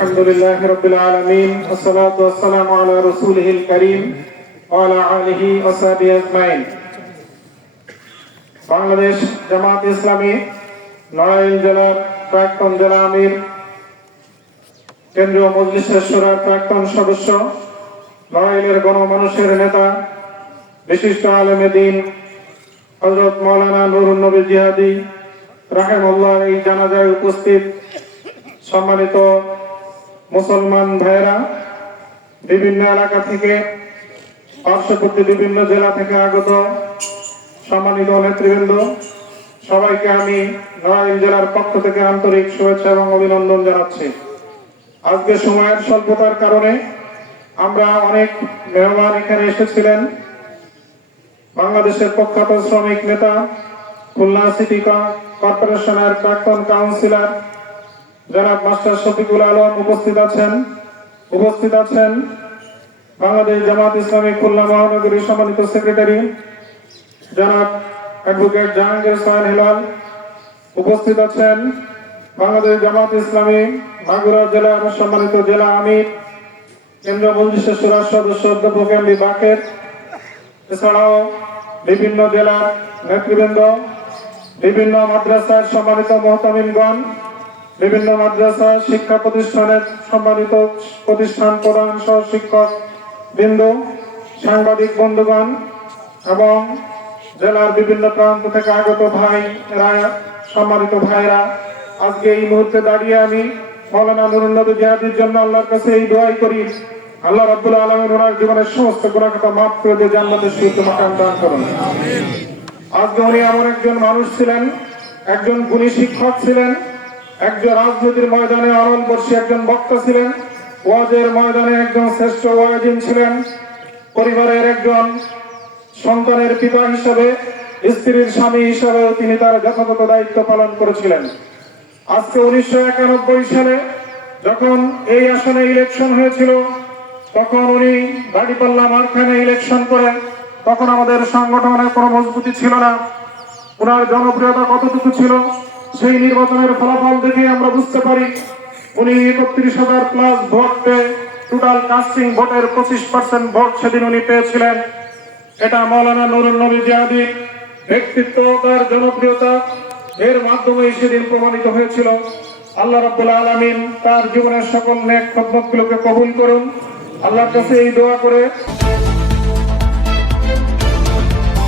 الحمد لله رب العالمين والصلاة والسلام على رسوله الكريم وعلى آله وصحبه أجمعين বাংলাদেশ জামাত ইসলামী নড়াইল জেলার প্রাক্তন জেলা আমির কেন্দ্রীয় মজলিসের সুরার প্রাক্তন সদস্য নড়াইলের গণমানুষের নেতা বিশিষ্ট আলেমে দিন হজরত মৌলানা নুরুন নবী জিহাদি রাহেমুল্লাহ এই জানাজায় উপস্থিত সম্মানিত মুসলমান ভাইয়েরা, বিভিন্ন এলাকা থেকে, পার্শ্ববর্তী বিভিন্ন জেলা থেকে আগত সম্মানিত নেতৃবৃন্দ, সবাইকে আমি নড়াইল জেলার পক্ষ থেকে আন্তরিক শুভেচ্ছা এবং অভিনন্দন জানাচ্ছি। আজকে সময়ের স্বল্পতার কারণে আমরা অনেক মেহমান এখানে এসেছিলেন। বাংলাদেশের প্রখ্যাত শ্রমিক নেতা, খুলনা সিটি কর্পোরেশনের প্রাক্তন কাউন্সিলর জনাব মাস্টার শফিকুল আলম উপস্থিত আছেন উপস্থিত আছেন, বাংলাদেশ জামাত ইসলামী খুলনা মহানগরীর সম্মানিত সেক্রেটারি, জনাব অ্যাডভোকেট জাহাঙ্গীর সোহেন হেলাল উপস্থিত আছেন, বাংলাদেশ জামাত ইসলামী মাগুরা জেলার সম্মানিত জেলা আমির কেন্দ্রীয় মজলিসের সুরাজ সদস্য অধ্যাপক এম বি বাকের, এছাড়াও বিভিন্ন জেলার নেতৃবৃন্দ, বিভিন্ন মাদ্রাসার সম্মানিত মহতামিনগণ বিভিন্ন মাদ্রাসা, শিক্ষা প্রতিষ্ঠানের সম্মানিত প্রতিষ্ঠান প্রধান সহ শিক্ষক বৃন্দ, সাংবাদিক বন্ধুগণ এবং জেলার বিভিন্ন প্রান্ত থেকে আগত ভাই সম্মানিত ভাইরা আজকে এই মুহূর্তে দাঁড়িয়ে আমি মৌলানা নুরুল্লাহ জিহাদির জন্য আল্লাহর কাছে এই দোয়াই করি, আল্লাহ রাব্বুল আলামিন ওনার জীবনের সমস্ত গুণাগত মাফ করে দিয়ে জান্নাতের সুযোগ মাকাম দান করুন। আজকে উনি এমন একজন মানুষ ছিলেন, একজন গুণী শিক্ষক ছিলেন একজন রাজনীতির ময়দানে অরল বর্ষী একজন বক্তা ছিলেন, ওয়াজের ময়দানে একজন শ্রেষ্ঠ ওয়াজিন ছিলেন, পরিবারের একজন সন্তানের পিতা হিসাবে, স্ত্রীর স্বামী হিসাবে তিনি তার যথাযথ দায়িত্ব পালন করেছিলেন। আজকে উনিশশো একানব্বই সালে যখন এই আসনে ইলেকশন হয়েছিল, তখন উনি দাড়িপাল্লা মারখানে ইলেকশন করে তখন আমাদের সংগঠনের কোনো মজবুতি ছিল না। ওনার জনপ্রিয়তা কতটুকু ছিল? সেই নির্বাচনের ফলাফল দেখে আমরা বুঝতে পারি উনি একত্রিশ হাজার প্লাস ভোট পেয়ে টোটাল কাস্টিং ভোটের পঁচিশ পার্সেন্ট ভোট সেদিন উনি পেয়েছিলেন। এটা মৌলানা নুরুল নবী জিয়াদি ব্যক্তিত্ব, তার জনপ্রিয়তা, এর মাধ্যমে সেদিন প্রমাণিত হয়েছিল। আল্লাহ রাব্বুল আলামিন তার জীবনের সকল নেক খদমতগুলোকে কবুল করুন। আল্লাহর কাছে এই দোয়া করে